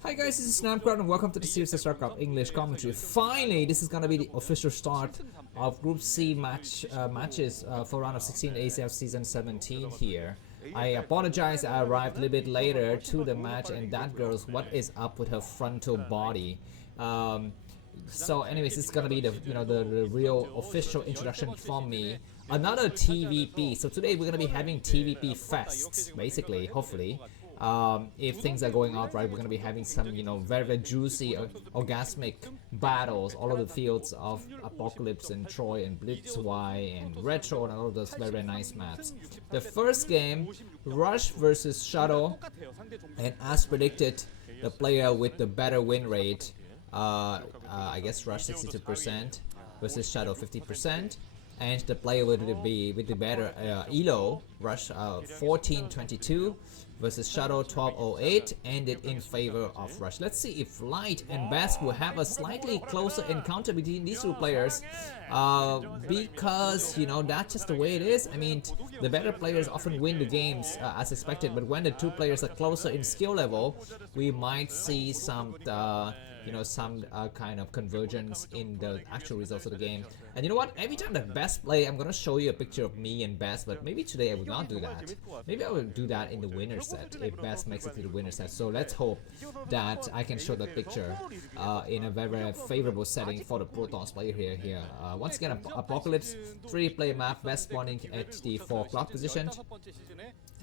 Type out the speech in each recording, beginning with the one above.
Hi guys, this is Starcraft and welcome to the series of Starcraft English commentary. Finally, this is gonna be the official start of Group C matches for round of 16 ACF Season 17 here. I apologize, I arrived a little bit later to the match, and that girl's what is up with her frontal body. So anyways, this is gonna be the real official introduction from me. Another TVP. So today we're gonna be having TVP fests, basically, hopefully. If things are going out right, we're gonna be having some, very juicy, orgasmic battles all over the fields of Apocalypse and Troy and Blitz Y and Retro and all of those very nice maps. The first game, Rush versus Shadow, and as predicted, the player with the better win rate, I guess Rush 62% versus Shadow 50%. And the player with the better elo, Rush 1422 versus Shadow 1208, ended in favor of Rush. Let's see if Light and Best will have a slightly closer encounter between these two players, because that's just the way it is. I mean, the better players often win the games as expected, but when the two players are closer in skill level, we might see some kind of convergence in the actual results of the game. And you know what? Every time that Best play, I'm gonna show you a picture of me and Best, but maybe today I will not do that. Maybe I will do that in the winner set if Best makes it to the winner set. So let's hope that I can show that picture in a very favorable setting for the Protons player here. Once again, Apocalypse 3-player map, Best spawning at the 4 o'clock position.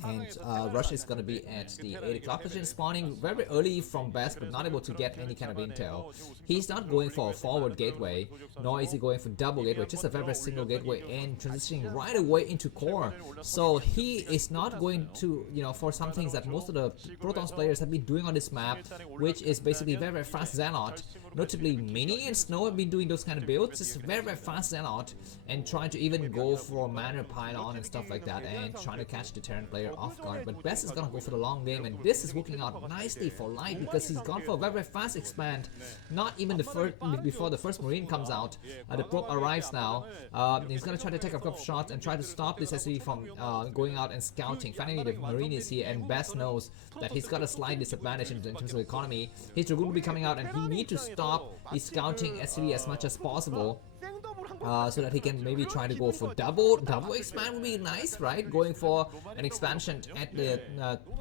And Rush is gonna be at the 8 o'clock position, spawning very early from Best, but not able to get any kind of intel. He's not going for a forward gateway, nor is he going for double gateway, just a very single gateway, and transitioning right away into core. So he is not going to, for some things that most of the Protons players have been doing on this map, which is basically very fast Zealot. Notably, Mini and Snow have been doing those kind of builds, just very fast Zealot, and trying to even go for Manor Pylon and stuff like that, and trying to catch the Terran player off guard. But Best is gonna go for the long game, and this is working out nicely for Light because he's gone for a very fast expand. Not even before the first Marine comes out. The probe arrives now. He's gonna try to take a couple shots and try to stop this SCV from going out and scouting. Finally, the Marine is here, and Best knows that he's got a slight disadvantage in terms of economy. His Dragoon will be coming out, and he needs to stop his scouting SCV as much as possible. So that he can maybe try to go for double expand would be nice, right? Going for an expansion at the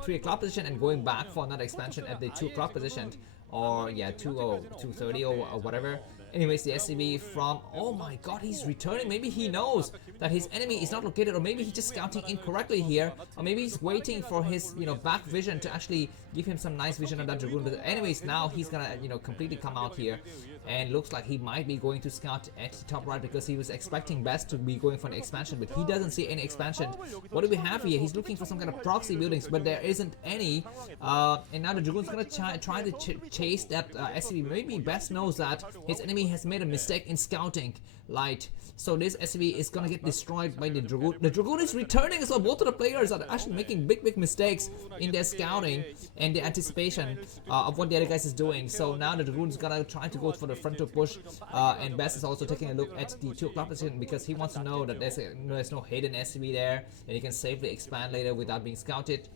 3 o'clock position and going back for another expansion at the 2 o'clock position, or yeah, 2:30 or whatever. Anyways, the SCV from, oh my god, he's returning. Maybe he knows that his enemy is not located, or maybe he's just scouting incorrectly here, or maybe he's waiting for his back vision to actually give him some nice vision of that Dragoon. But anyways, now he's gonna completely come out here, and looks like he might be going to scout at the top right because he was expecting Best to be going for an expansion, but he doesn't see any expansion. What do we have here? He's looking for some kind of proxy buildings, but there isn't any. And now the Dragoon's gonna try to chase that SCV. Maybe Best knows that his enemy has made a mistake in scouting Light, so this SCV is gonna get destroyed by the Dragoon. The Dragoon is returning, so both of the players are actually making big mistakes in their scouting and the anticipation of what the other guys is doing. So now the Dragoon's gonna try to go for the frontal push, and Best is also taking a look at the 2 o'clock position because he wants to know that there's no hidden SCV there, and he can safely expand later without being scouted.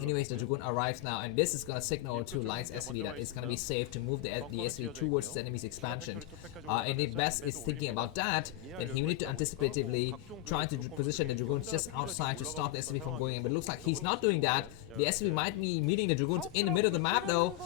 Anyways, the Dragoon arrives now, and this is gonna signal to Light's SCV that it's gonna be safe to move the SCV towards the enemy's expansion. And if Best is thinking about that, then he will need to anticipatively try to position the Dragoons just outside to stop the SCV from going in. But it looks like he's not doing that. The SCV might be meeting the Dragoons in the middle of the map though.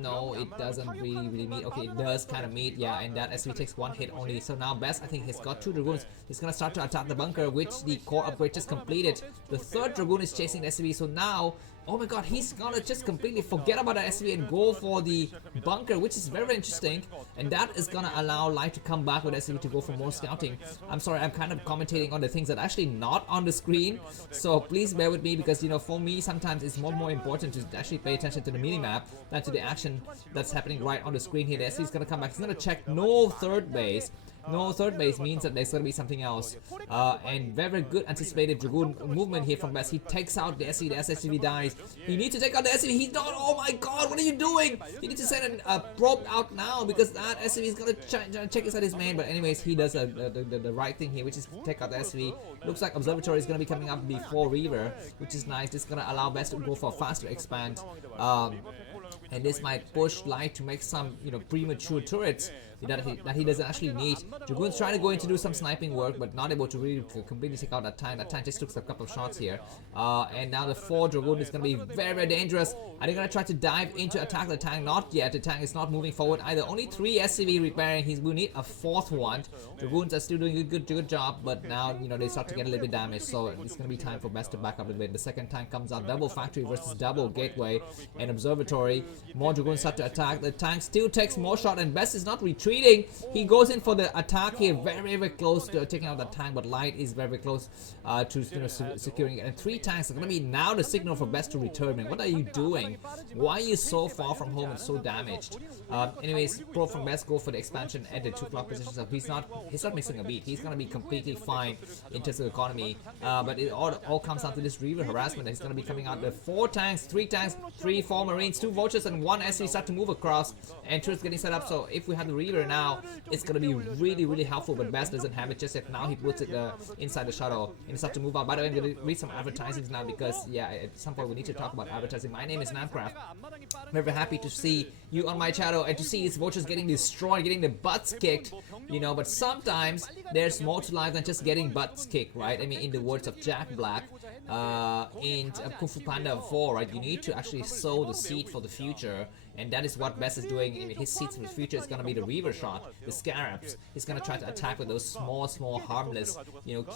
No, it doesn't really meet. Okay, it does kind of meet, yeah, and that SCV takes 1 hit only. So now Best, I think, has got 2 Dragoons. He's gonna start to attack the bunker, which the core upgrade just completed. The 3rd Dragoon is chasing the SCV, so now, oh my god, he's gonna just completely forget about the SCV and go for the bunker, which is very interesting, and that is gonna allow Light to come back with SCV to go for more scouting. I'm sorry, I'm kind of commentating on the things that are actually not on the screen, so please bear with me because for me sometimes it's more important to actually pay attention to the minimap than to the action that's happening right on the screen here. The SCV is gonna come back, he's gonna check no 3rd base. No third base means that there's gonna be something else. And very good anticipated Dragoon movement here from Best. He takes out the SCV, the SSCV dies. He needs to take out the SCV. He's not. Oh my god, what are you doing? You need to send a probe out now because that SCV is gonna check inside his main. But anyways, he does the right thing here, which is take out the SCV. Looks like Observatory is gonna be coming up before Reaver, which is nice. This is gonna allow Best to go for a faster expand. And this might push Light to make some, premature turrets that he doesn't actually need. Dragoon's trying to go in to do some sniping work, but not able to really completely take out that tank. That tank just took a couple of shots here. And now the 4 Dragoon is going to be very, very dangerous. Are they going to try to dive in to attack the tank? Not yet. The tank is not moving forward either. Only 3 SCV repairing. He will need a 4th one. Dragoons are still doing a good job, but now, they start to get a little bit damaged. So it's going to be time for Best to back up a little bit. The second tank comes out. Double factory versus double gateway and observatory. More Dragoons start to attack. The tank still takes more shot, and Best is not retreating. He goes in for the attack here, very, very close to taking out the tank, but Light is very, very close to securing it. And 3 tanks are going to be now the signal for Best to return. Man, what are you doing? Why are you so far from home and so damaged? Anyways, Pro from Best go for the expansion at the 2 o'clock position. So he's not missing a beat. He's going to be completely fine in terms of economy. But it all comes down to this Reaver harassment. He's going to be coming out with 4 tanks, 3 4 Marines, 2 Vultures, and 1 SC start to move across. And turrets getting set up. So if we have the Reaver now, it's going to be really, really helpful. But Best doesn't have it just yet. Now he puts it inside the shuttle and start to move out. By the way, I'm going to read some advertisings now because, yeah, at some point we need to talk about advertising. My name is Starcraft. I'm very happy to see you on my channel and to see his Vultures getting destroyed, getting the butts kicked, but sometimes there's more to life than just getting butts kicked, right? I mean, in the words of Jack Black, in Kung Fu Panda 4, right, you need to actually sow the seed for the future. And that is what Best is doing. In his seeds for the future is going to be the Reaver shot, the Scarabs. He's going to try to attack with those small, harmless,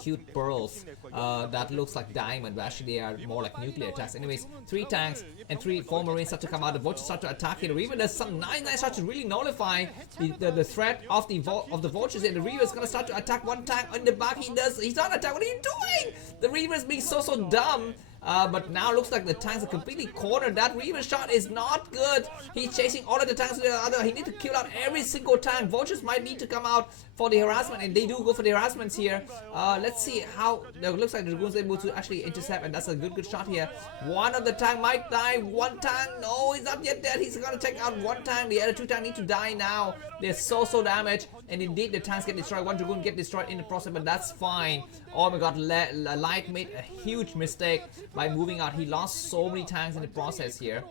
cute pearls that looks like diamond, but actually they are more like nuclear attacks. Anyways, 3 tanks and 4 Marines start to come out. The Vultures start to attack here. The Reaver does some nice start to really nullify the threat of the Vultures. And the Reaver is going to start to attack 1 tank in the back. He's not attacking. What are you doing? The Reaver is being so dumb. But now looks like the tanks are completely cornered. That Reaver shot is not good. He's chasing all of the tanks to the other. He needs to kill out every single tank. Vultures might need to come out for the harassment, and they do go for the harassments here. Let's see how it looks like the Dragoon's able to actually intercept, and that's a good shot here. One of the tank might die. 1 tank, no, he's not yet dead. He's gonna take out 1 tank. The other 2 tanks need to die now. They're so damaged, and indeed the tanks get destroyed. 1 Dragoon get destroyed in the process, but that's fine. Oh my god, Light made a huge mistake by moving out. He lost so many tanks in the process here.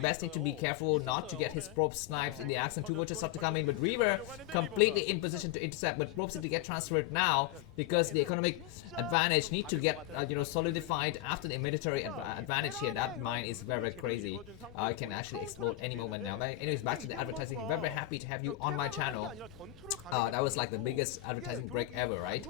Best need to be careful not to get his probe sniped in the accent. 2 Vultures start to come in, but Reaver completely in position to intercept, but probes need to get transferred now because the economic advantage need to get solidified after the military advantage here. That mine is very, very crazy. It can actually explode any moment now. But anyways, back to the advertising. Very, very happy to have you on my channel. That was like the biggest advertising break ever, right?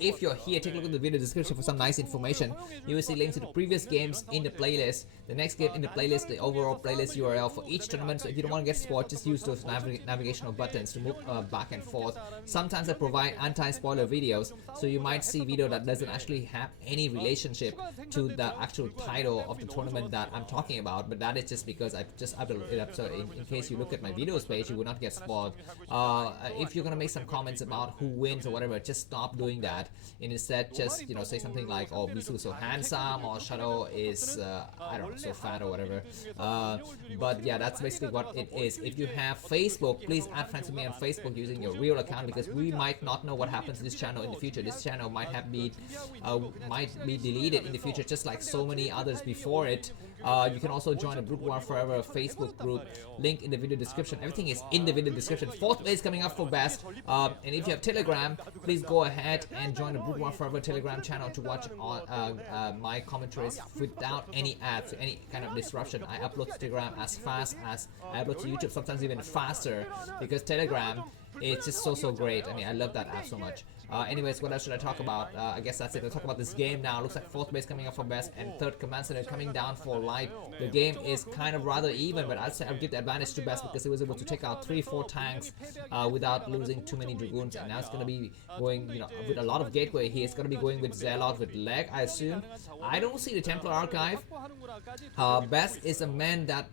If you're here, take a look at the video description for some nice information. You will see links to the previous games in the playlist, the next game in the playlist, the overall playlist URL for each tournament. So if you don't want to get spoiled, just use those navigational buttons to move back and forth. Sometimes I provide anti-spoiler videos, so you might see video that doesn't actually have any relationship to the actual title of the tournament that I'm talking about, but that is just because I just uploaded it up, so in case you look at my videos page, you will not get spoiled. If you're gonna make some comments about who wins or whatever, just stop doing that, and instead just say something like, oh, Bisu is so handsome, or Shadow is I don't know, so fat or whatever. But yeah, that's basically what it is. If you have Facebook, please add friends to me on Facebook using your real account, because we might not know what happens to this channel in the future. This channel might be deleted in the future, just like so many others before it. You can also join the Brute War Forever Facebook group, link in the video description. Everything is in the video description. 4th place coming up for Best. And if you have Telegram, please go ahead and join the Brute War Forever Telegram channel to watch all my commentaries without any ads, any kind of disruption. I upload to Telegram as fast as I upload to YouTube, sometimes even faster, because Telegram, it's just so great. I mean, I love that app so much. Anyways, what else should I talk about? I guess that's it. I'll talk about this game now. Looks like 4th base coming up for Best and 3rd command center coming down for Light. The game is kind of rather even, but I'd say I'll give the advantage to Best because he was able to take out 3-4 tanks without losing too many Dragoons. And now it's going to be going, with a lot of gateway here. It's going to be going with Zelle with leg, I assume. I don't see the Templar archive. Best is a man that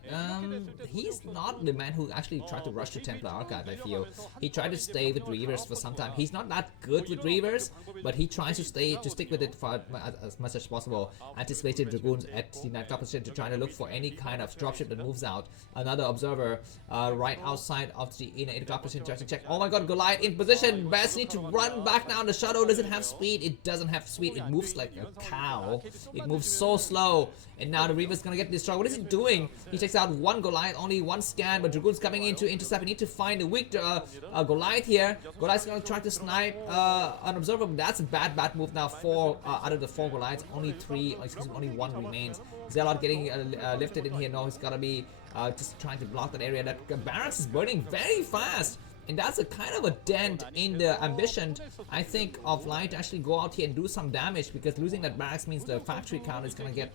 he's not the man who actually tried to rush to Templar archive. I feel he tried to stay with Reavers for some time. He's not that good with Reavers, but he tries to stick with it for as much as possible. Anticipated Dragoons at the 9 o'clock position to try to look for any kind of dropship that moves out. Another observer right outside of the inner 8 o'clock position tries to check. Oh my god, Goliath in position. Best need to run back now. The Shadow doesn't have speed. It doesn't have speed. It moves like a cow. It moves so slow. And now the Reaver's gonna get destroyed. What is he doing? He takes out one Goliath, only one scan, but Dragoon's coming in to intercept. We need to find a weak Goliath here. Goliath's gonna try to snipe an observer. That's a bad move now. 4 out of the 4 Goliaths, only one remains. Zelle getting lifted in here. No, he's gotta be just trying to block that area. That barracks is burning very fast. And that's a kind of a dent in the ambition, I think, of Light to actually go out here and do some damage, because losing that barracks means the factory count is gonna get,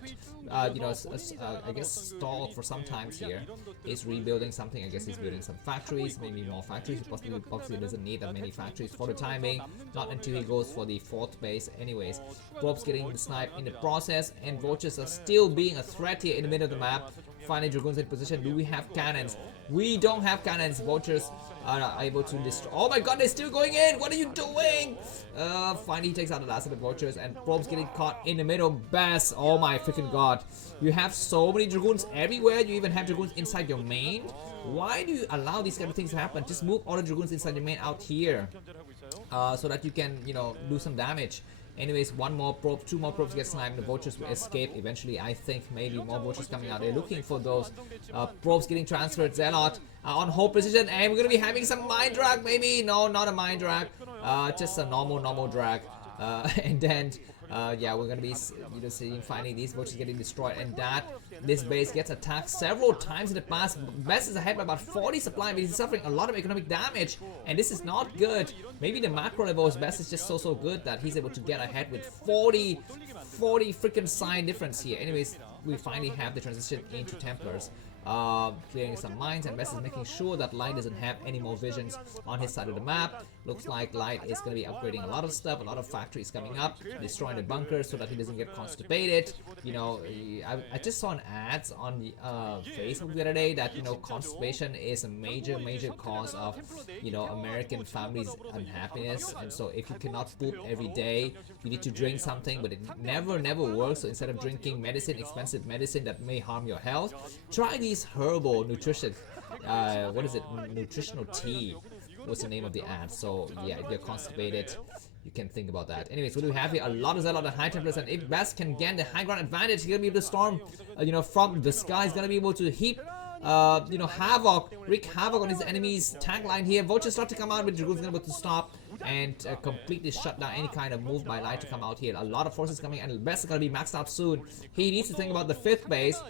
I guess, stalled for some times here. He's rebuilding something. I guess he's building some factories, maybe more factories. He possibly doesn't need that many factories for the time being, not until he goes for the 4th base. Anyways, Probes getting the snipe in the process, and Vultures are still being a threat here in the middle of the map. Finally, Dragoons in position. Do we have cannons? We don't have cannons. Vultures are able to destroy. Oh my god, they're still going in. What are you doing? Finally, he takes out the last of the Vultures, and Probes getting caught in the middle. Bass. Oh my freaking god. You have so many Dragoons everywhere. You even have Dragoons inside your main. Why do you allow these kind of things to happen? Just move all the Dragoons inside your main out here, so that you can, do some damage. Anyways, 1 more probe, 2 more probes get sniped. The Vultures will escape eventually. I think maybe more Vultures coming out. They're looking for those probes getting transferred. Zealot on hold position, and we're gonna be having some mine drag. Maybe no, not a mine drag, just a normal drag. And then yeah, we're gonna be seeing finally these Vultures getting destroyed, and this base gets attacked several times in the past. Best is ahead by about 40 supply, but he's suffering a lot of economic damage, and this is not good. Maybe the macro level is Best is just so good that he's able to get ahead with 40 freaking sign difference here. Anyways, we finally have the transition into Templars. Clearing some mines, and Best is making sure that Light doesn't have any more visions on his side of the map. Looks like Light is going to be upgrading a lot of stuff, a lot of factories coming up, destroying the bunkers so that he doesn't get constipated. I just saw an ads on the Facebook the other day that constipation is a major cause of American families' unhappiness, and so if you cannot poop every day, you need to drink something, but it never works. So instead of drinking expensive medicine that may harm your health, try these herbal nutrition, nutritional tea was the name of the ad. So yeah, if you're constipated, you can think about that. Anyways, what do we have here? A lot of Zealot and High Templars, and if Best can get the high ground advantage, he's gonna be able to storm, from the sky. He's gonna be able to heap wreak havoc on his enemy's tank line here. Vultures start to come out, but Dragoon's gonna be able to stop and completely shut down any kind of move by Light to come out here. A lot of forces coming, and Best is gonna be maxed out soon. He needs to think about the 5th base.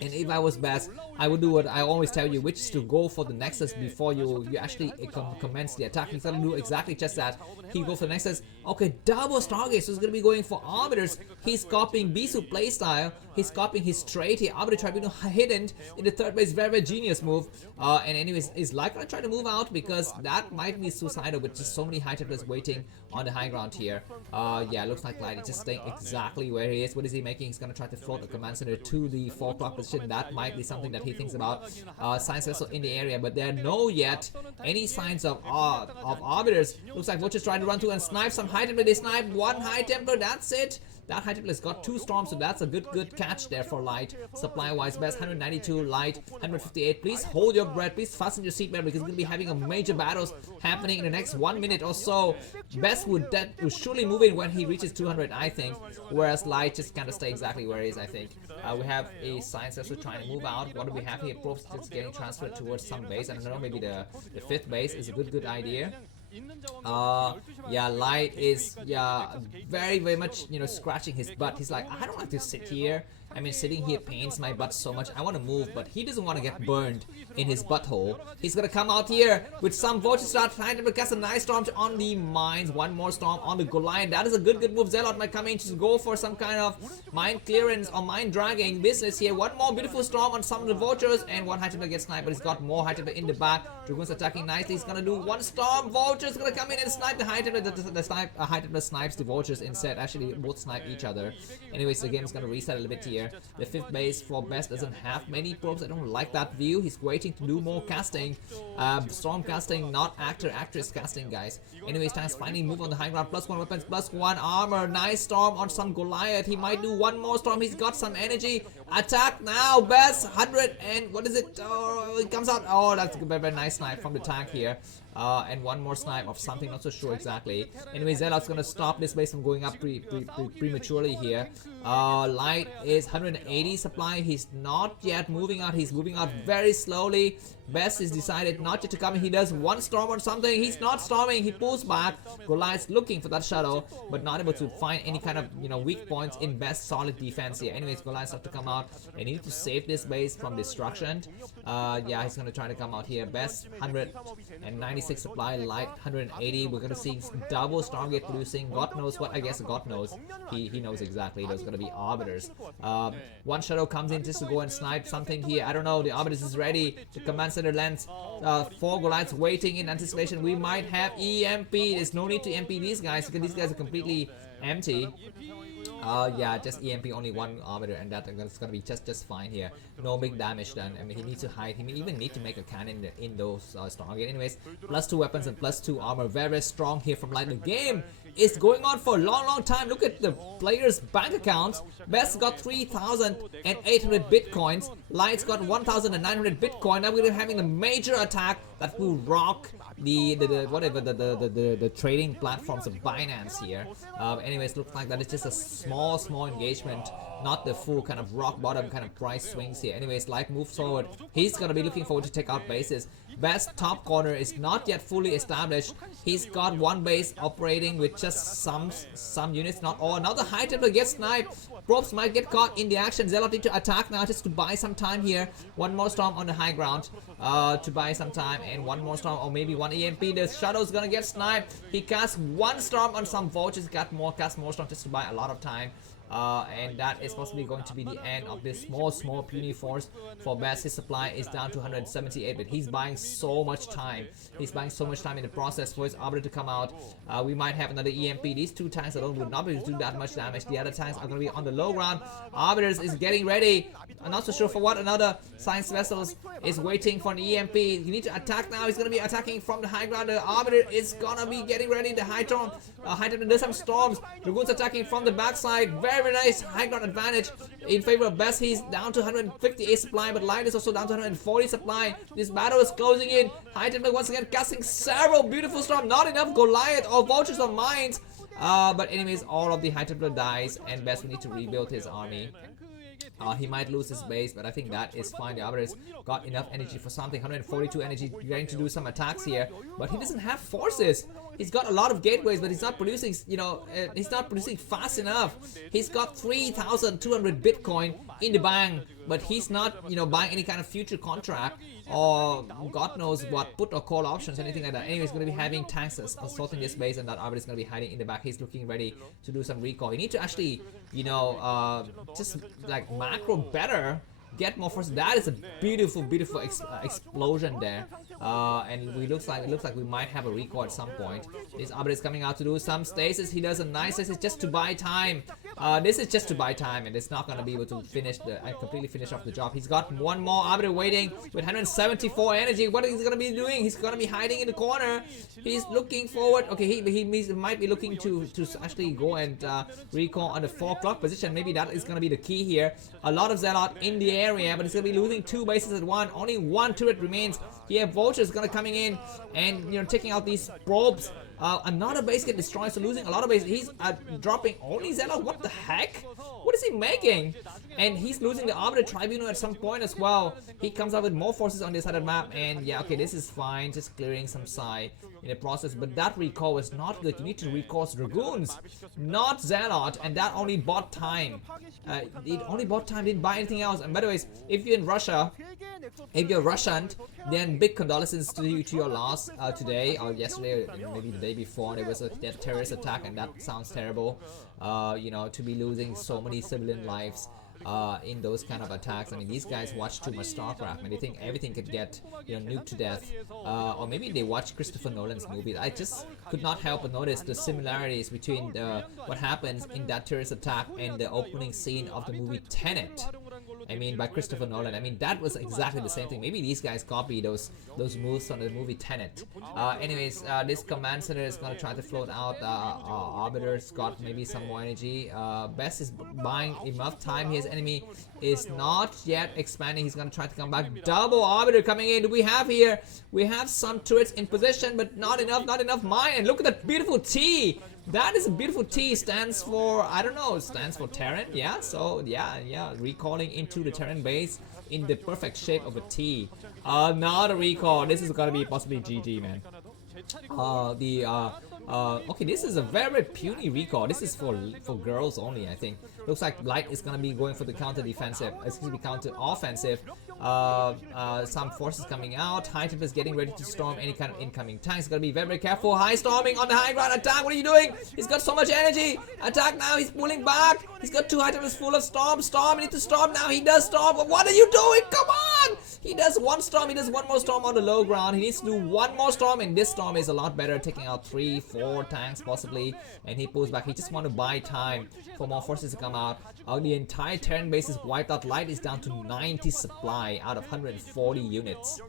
And if I was Best, I would do what I always tell you, which is to go for the Nexus before you actually commence the attack. He's gonna do exactly just that. He go for the Nexus. Okay, double Stargate, so he's gonna be going for Arbiters. He's copying Bisu playstyle. He's copying his trade here. Arbiter Tribunal hidden in the 3rd base. Very genius move. And anyways, is Light gonna try to move out, because that might be suicidal with just so many High Templars waiting on the high ground here. Yeah, looks like Light is just staying exactly where he is. What is he making? He's gonna try to float the command center to the 4 o'clock position. That might be something that he thinks about. Science vessel in the area, but there are no yet any signs of Arbiters. Looks like Vultures trying to run through and snipe some High Templar. They snipe 1 High Templar. That's it. That High Templar has got 2 storms, so that's a good catch there for Light. Supply-wise, Best 192, Light 158. Please hold your breath. Please fasten your seatbelt, because we're going to be having a major battles happening in the next 1 minute or so. Best would surely move in when he reaches 200, I think, whereas Light just kind of stay exactly where he is, I think. We have a Science Vessel trying to move out. What do we have here? Probes just getting transferred towards some base. I don't know, maybe the 5th base is a good idea. Yeah, Light is very much scratching his butt. He's like, I don't like to sit here. I mean, sitting here pains my butt so much. I want to move, but he doesn't want to get burned in his butthole. He's gonna come out here with some Vulture start trying to cast a nice storm on the mines. 1 more storm on the Goliath. That is a good move. Zealot might come in to go for some kind of mine clearance or mine dragging business here. 1 more beautiful storm on some of the Vultures, and 1 High Templar gets sniped, but he's got more High Templar in the back. Dragoon's attacking nicely. He's gonna do 1 storm. Vulture's gonna come in and snipe the High Templar. The High Templar snipes the Vultures instead. Actually, both snipe each other. Anyways, the game is gonna reset a little bit here. here. The 5th base for Best doesn't have many probes. I don't like that view. He's waiting to do more casting. Storm casting, not actress casting, guys. Anyways, Tanks finally move on the high ground. +1 weapons, +1 armor. Nice storm on some Goliath. He might do one more storm. He's got some energy. Attack now, Best 100 and what is it? Oh, it comes out. Oh, that's a very nice snipe from the tank here. And one more snipe of something, not so sure exactly. Anyway, Zealot's gonna stop this base from going up prematurely here. Light is 180 supply. He's not yet moving out. He's moving out very slowly. Best is decided not yet to come in. He does one storm or something. He's not storming. He pulls back. Goliath's looking for that shadow, but not able to find any kind of weak points in Best's solid defense here. Anyways, Goliath's have to come out and need to save this base from destruction. Yeah, he's gonna try to come out here. Best 196 supply, Light 180. We're gonna see double Stargate producing. God knows what. I guess God knows. He knows exactly. There's gonna be arbiters. One shadow comes in just to go and snipe something here. I don't know. The arbiters is ready. The command center lands. 4 Goliaths waiting in anticipation. We might have EMP. There's no need to EMP these guys because these guys are completely empty. Yeah, just EMP only one arbiter, and that's gonna be just fine here. No big damage done. I mean, he needs to hide. He may even need to make a cannon in those Stargate. Anyways, +2 weapons and +2 armor. Very strong here from Light. The game is going on for a long time. Look at the players' bank accounts. Best got 3,800 bitcoins. Light's got 1,900 bitcoin. Now we're having a major attack that will rock the trading platforms of Binance here. Anyways, looks like that is just a small engagement, not the full kind of rock bottom kind of price swings here. Anyways, Light moves forward. He's gonna be looking forward to take out bases. Best top corner is not yet fully established. He's got one base operating with just some units, not all. Now the High Templar gets sniped. Probes might get caught in the action. Zealot need to attack now just to buy some time here. One more storm on the high ground to buy some time, and one more storm or maybe one EMP. The Shadow's gonna get sniped. He casts one storm on some vultures, cast more storm just to buy a lot of time. And that is possibly going to be the end of this small puny force for Best. His supply is down to 178, but he's buying so much time. He's buying so much time in the process for his arbiter to come out. We might have another EMP. These 2 tanks alone would not be able to do that much damage. The other tanks are going to be on the low ground. Arbiters is getting ready. I'm not so sure for what. Another science vessels is waiting for an EMP. You need to attack now. He's going to be attacking from the high ground. The arbiter is going to be getting ready. The High Templar does some storms. Dragoons attacking from the backside. Very nice high ground advantage in favor of Best. He's down to 158 supply, but Light is also down to 140 supply. This battle is closing in. High Templar once again casting several beautiful storms. Not enough Goliath or vultures or mines. But anyways, all of the High Templar dies, and Best will need to rebuild his army. He might lose his base, but I think that is fine. The Arbiter's got enough energy for something. 142 energy, going to do some attacks here, but he doesn't have forces. He's got a lot of gateways, but he's not producing, he's not producing fast enough. He's got 3,200 Bitcoin in the bank, but he's not, buying any kind of future contract or God knows what put or call options, anything like that. Anyway, he's going to be having tanks assaulting this base, and that Arbiter is going to be hiding in the back. He's looking ready to do some recall. You need to actually, just like macro better. Get more force. That is a beautiful explosion there, and it looks like we might have a recall at some point. This Arbiter is coming out to do some stasis. He does a nice stasis just to buy time. This is just to buy time, and it's not gonna be able to finish completely finish off the job. He's got one more Arbiter waiting with 174 energy. What is he gonna be doing? He's gonna be hiding in the corner. He's looking forward. Okay, he might be looking to actually go and recall on the 4 o'clock position. Maybe that is gonna be the key here. A lot of Zealot in the area, but he's gonna be losing 2 bases at once. Only 1 turret remains. Here, vultures gonna coming in and taking out these probes. Another base get destroyed, so losing a lot of bases. He's dropping only Zelle. What the heck? What is he making? And he's losing the Arbiter Tribunal at some point as well. He comes out with more forces on this other map, and yeah, okay, this is fine. Just clearing some psi in the process, but that recall was not good. You need to recall Dragoons, not Zealot, and that only bought time. It only bought time, didn't buy anything else. And by the way, if you're in Russia, if you're Russian, then big condolences to you to your loss today or yesterday or maybe the day before. There was a terrorist attack, and that sounds terrible. To be losing so many civilian lives. in those kind of attacks. I mean, these guys watch too much Starcraft and they think everything could get, you know, nuked to death, or maybe they watch Christopher Nolan's movies. I just could not help but notice the similarities between what happens in that terrorist attack and the opening scene of the movie Tenet. I mean, by Christopher Nolan. I mean, that was exactly the same thing. Maybe these guys copy those moves from the movie Tenet. Anyways, this command center is gonna try to float out. Arbiter's got maybe some more energy. Best is buying enough time. His enemy is not yet expanding. He's gonna try to come back. Double Arbiter coming in. Do we have here? We have some turrets in position, but not enough mine. And look at that beautiful T. That is a beautiful T. Stands for, I don't know, stands for Terran. Yeah, so yeah, recalling into the Terran base in the perfect shape of a T. Not a recall. This is gonna be possibly GG, man. Okay, this is a very puny recall. This is for girls only, I think. Looks like Light is gonna be going for the counter defensive. It's gonna be counter offensive. Some forces coming out. High Templar is getting ready to storm any kind of incoming tanks. Gotta be very careful. High storming on the high ground attack. What are you doing? He's got so much energy. Attack now. He's pulling back. He's got 2 High Templars full of storm. Storm. He needs to storm now. He does storm. What are you doing? Come on! He does one storm. He does one more storm on the low ground. He needs to do one more storm, and this storm is a lot better, taking out 3, 4 tanks possibly. And he pulls back. He just want to buy time for more forces to come out. The entire Terran base is wiped out. Light is down to 90 supply out of 140 units.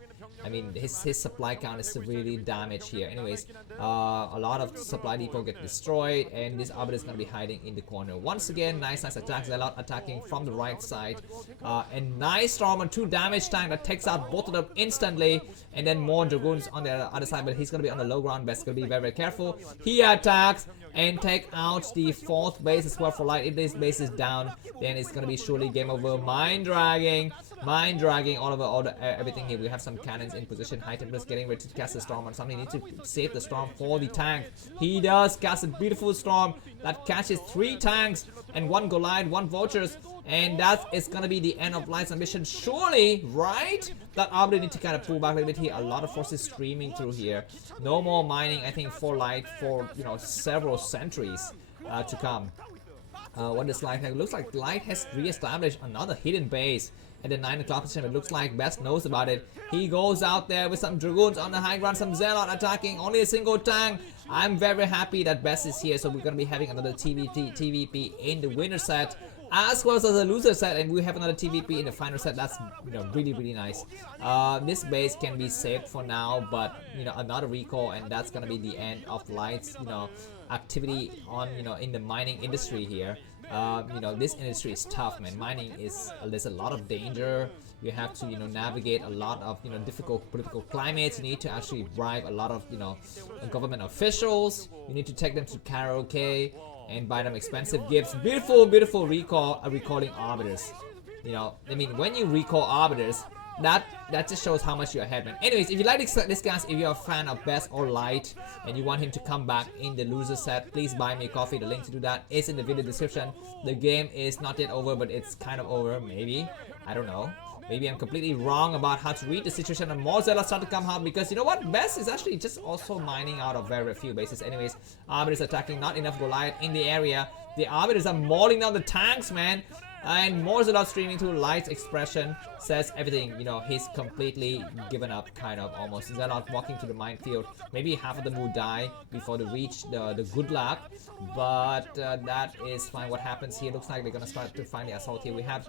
I mean, his supply count is severely damaged here. Anyways, a lot of supply depot get destroyed, and this Arbiter is going to be hiding in the corner. Once again, nice attacks. Zelle attacking from the right side. And nice storm on 2 damage tank that takes out both of them instantly. And then more Dragoons on the other side, but he's going to be on the low ground. Best going to be very careful. He attacks and take out the 4th base as well for Light. If this base is down, then it's going to be surely game over. Mind dragging all over everything here. We have some cannons in position. High Templars getting ready to cast a storm on something. He needs to save the storm for the tank. He does cast a beautiful storm that catches 3 tanks and 1 Goliath, 1 Vultures, and that is gonna be the end of Light's ambition. Surely, right? That Arbiter need to kind of pull back a little bit here. A lot of forces streaming through here. No more mining, I think, for Light for, you know, several centuries to come. What does Light have? It looks like Light has re-established another hidden base at the 9 o'clock position. It looks like Best knows about it. He goes out there with some Dragoons on the high ground, some Zelle attacking, only a single tank. I'm very happy that Best is here, so we're gonna be having another TVP in the winner set, as well as a loser set, and we have another TVP in the final set. That's, you know, really nice. This base can be saved for now, but, you know, another recall, and that's gonna be the end of Light's, you know, activity on, you know, in the mining industry here. You know, this industry is tough, man. Mining is, there's a lot of danger. You have to, you know, navigate a lot of, you know, difficult political climates. You need to actually bribe a lot of, you know, government officials. You need to take them to karaoke and buy them expensive gifts. Beautiful recalling Arbiters. You know, I mean, when you recall Arbiters, that just shows how much you're ahead, man. Anyways, if you like this guys, if you're a fan of Best or Light and you want him to come back in the loser set, please buy me a coffee. The link to do that is in the video description. The game is not yet over, but it's kind of over, maybe. I don't know. Maybe I'm completely wrong about how to read the situation, and more Zelle start to come out, because you know what? Best is actually just also mining out of very few bases. Anyways, Arbiters attacking, not enough Goliath in the area. The Arbiters are mauling down the tanks, man. And more Zelle streaming through Light's expression says everything. You know, he's completely given up, kind of, almost. Zelle walking to the minefield. Maybe half of them will die before they reach the good luck, but that is fine. What happens here? Looks like they're gonna start to find the assault here. We have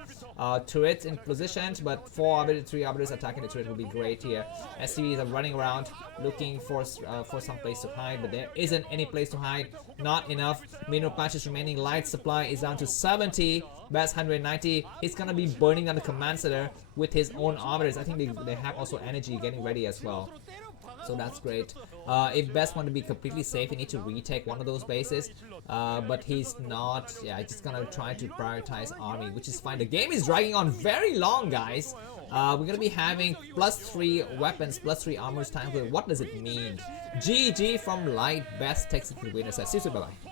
turrets in positions, but 4 Arbiters, 3 Arbiters attacking the turret will be great here. SCVs are running around looking for some place to hide, but there isn't any place to hide. Not enough mineral patches remaining. Light supply is down to 70. Best 190. He's gonna be burning down the command center with his own Arbiters. I think they have also energy getting ready as well, so that's great. If Best want to be completely safe, he needs to retake one of those bases, but he's not. Yeah, he's just gonna try to prioritize army, which is fine. The game is dragging on very long, guys. We're gonna be having +3 weapons, +3 armors time. What does it mean? GG from Light. Best takes it to the winner set. See you soon. Bye bye.